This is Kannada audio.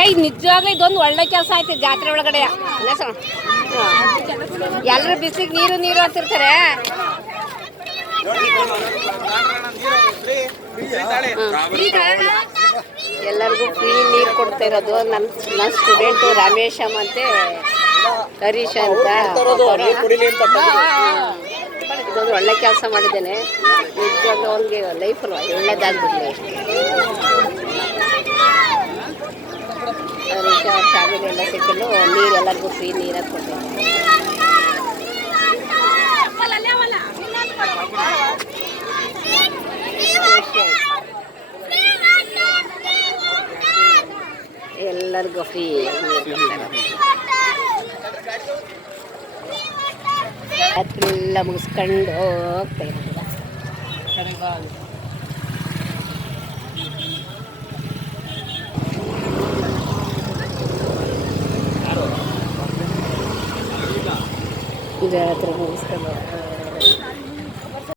ಏಯ್ ನಿಜವಾಗ್ಲೂ ಇದೊಂದು ಒಳ್ಳೆ ಕೆಲಸ ಆಯ್ತು ಜಾತ್ರೆ ಒಳಗಡೆ. ಎಲ್ಲರೂ ಬಿಸಿಲಿಗೆ ನೀರು ನೀರು ಅಂತಿರ್ತಾರೆ. ಎಲ್ಲರಿಗೂ ಫ್ರೀ ನೀರು ಕೊಡ್ತಾ ಇರೋದು ನನ್ನ ಸ್ಟೂಡೆಂಟು ರಮೇಶಮ್ ಅಂತೆ ಹರೀಶ್ ಅಂತ. ಇದೊಂದು ಒಳ್ಳೆ ಕೆಲಸ ಮಾಡಿದ್ದೇನೆ. ನಿಜವಾಗ್ಲೂ ಅವ್ನಿಗೆ ಲೈಫಲ್ಲಿ ಒಳ್ಳೇದಾಗ್ಬಿಡಲಿ. ಹರೀಶ್ ಅವ್ರ ಫ್ಯಾಮಿಲಿ ಎಲ್ಲ ಸಿಕ್ಕಲು ನೀರು ಎಲ್ಲರಿಗೂ ಫ್ರೀ ನೀರಾಗಿ ಕೊಡ್ತಾರೆ. ಎಲ್ಲರಿಗೂ ಫ್ರೀ ಎಲ್ಲ ಮುಗಿಸ್ಕೊಂಡು ಹೋಗ್ತಾ ಜಾತ್ರೆ ಮುಗಿಸ್ಕೊಂಡು